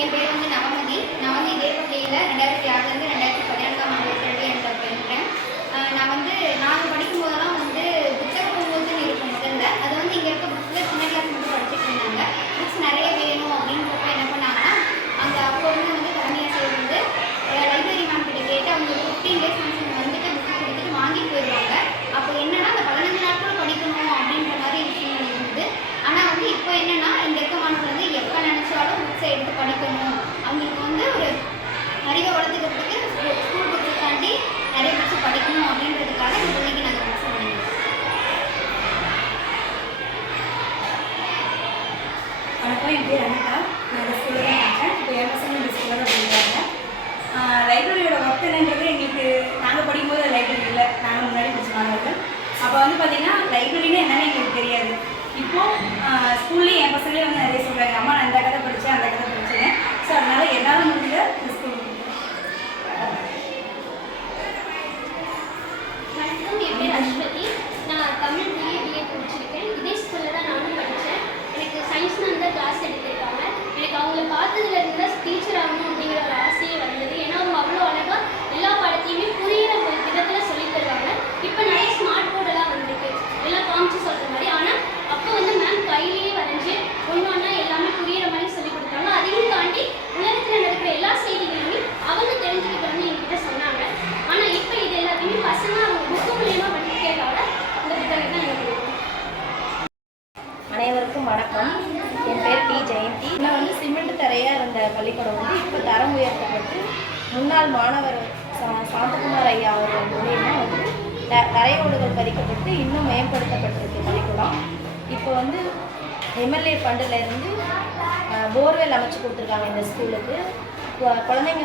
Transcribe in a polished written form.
என் பேர் வந்து நவமதி. நான் வந்து இதே பள்ளியில் 2006லேருந்து 2014ஆம் ஆண்டு கல்வி பயின்றேன். நாங்கள் படிக்கும்போதெல்லாம் புத்தக பூங்கொத்துன்னு இருக்கும் முதல்ல. அது இங்கே இருக்க புக்ஸில் சின்ன கிளாஸ் மட்டும் படிச்சுட்டு இருந்தாங்க. புக்ஸ் நிறைய வேணும் அப்படின்றப்ப என்ன பண்ணாங்கன்னா, அங்கே அப்போ தலைமை ஆசிரியர் லைப்ரரி மேம் கிட்ட கேட்டு அவங்க 15 டேஸ் புக்கு கொடுத்துட்டு வாங்கிட்டு போயிடுவாங்க. அப்போ என்னன்னா அந்த 15 நாட்களும் படிக்கணும் அப்படின்ற மாதிரி விஷயம் இருந்தது. ஆனால் இப்போ என்னென்னா இங்கே இருக்க மாணவர்கள் எப்போ நினச்சாலும் புக்ஸை எடுத்து படிக்கணும். அவங்களுக்கு ஒரு அறிவை வளர்த்துக்கிறதுக்கு ஸ்கூல் புக்ஸை தாண்டி நிறைய புக்ஸ் படிக்கணும் அப்படின்றதுக்காக இந்த பள்ளிக்கு நாங்கள் புக்ஸ் பண்ணிடுவோம். வணக்கம், என் பேர் அனிதா. நான் இந்த ஸ்கூலில் தான் இருக்கேன். இப்போ என் பசங்க இந்த ஸ்கூலில் தான் படிக்கிறாங்க. லைப்ரரியோட ஒர்க் என்னன்றது எங்களுக்கு நாங்கள் படிக்கும்போது லைப்ரரி இல்லை, நாங்கள் முன்னாடி படிச்ச மாணவர்கள். அப்போ பார்த்திங்கன்னா லைப்ரரின்னு என்னன்னு எங்களுக்கு தெரியாது. இப்போது ஸ்கூல்லேயும் என் பசங்களே நிறைய சொல்கிறாங்க, அம்மா நான் இந்த கதை படித்தேன் அந்த கதை படித்தேன். ஸோ அதனால் என்னால் முடிஞ்ச இந்த ஸ்கூல். வணக்கம், என் பேர் அஸ்வதி. நான் தமிழ் பிஏ படிச்சிருக்கேன். இதே ஸ்கூலில் தான் நானும் படித்தேன். எனக்கு சயின்ஸ் மேம் தான் கிளாஸ் எடுத்திருக்காங்க. எனக்கு அவங்கள பார்த்ததுல இருந்து தான் டீச்சர் ஆகணும் அப்படிங்கிற ஒரு ஆசையே வந்தது. ஏன்னா அவங்க அவ்வளோ அழகாக எல்லா பாடத்தையுமே புரியிற விதத்தில் சொல்லித் தருவாங்க. இப்போ நிறைய ஸ்மார்ட் போர்டெல்லாம் வந்திருக்கு, எல்லாம் காமிச்சு சொல்கிற மாதிரி. ஆனால் அப்போ மேம் கையிலேயே வரைஞ்சி ஒன்று ஒன்றா எல்லாமே புரியிற மாதிரி சொல்லிக் கொடுத்தாங்க. அதையும் தாண்டி உலகத்தில் நடக்கிற எல்லா செய்திகளுமே அவங்க தெரிஞ்சுக்கிட்டோன்னு என்கிட்ட சொன்னாங்க. ஆனால் இப்போ இது எல்லாத்தையுமே பசங்க அவங்க புக்கு மூலியமாக படிக்கிறதோட இந்த புத்தகத்தை தான் எனக்கு கொடுக்கும். அனைவருக்கும் வணக்கம். என் பேர் டி ஜெயந்தி. நான் சிமெண்ட் தரையாக இருந்த பள்ளிக்கூடம் இப்போ தரம் உயர்த்தப்பட்டு முன்னாள் மாணவர் சாந்தகுமார் ஐயா அவர்கள் மூலியமாக தரையோடுகள் பதிக்கப்பட்டு இன்னும் மேம்படுத்தப்பட்டிருக்கு பள்ளிக்கூடம். இப்போ எம்எல்ஏ ஃபண்டில் இருந்து போர்வெல் அமைச்சு கொடுத்துருக்காங்க இந்த ஸ்கூலுக்கு. குழந்தைங்க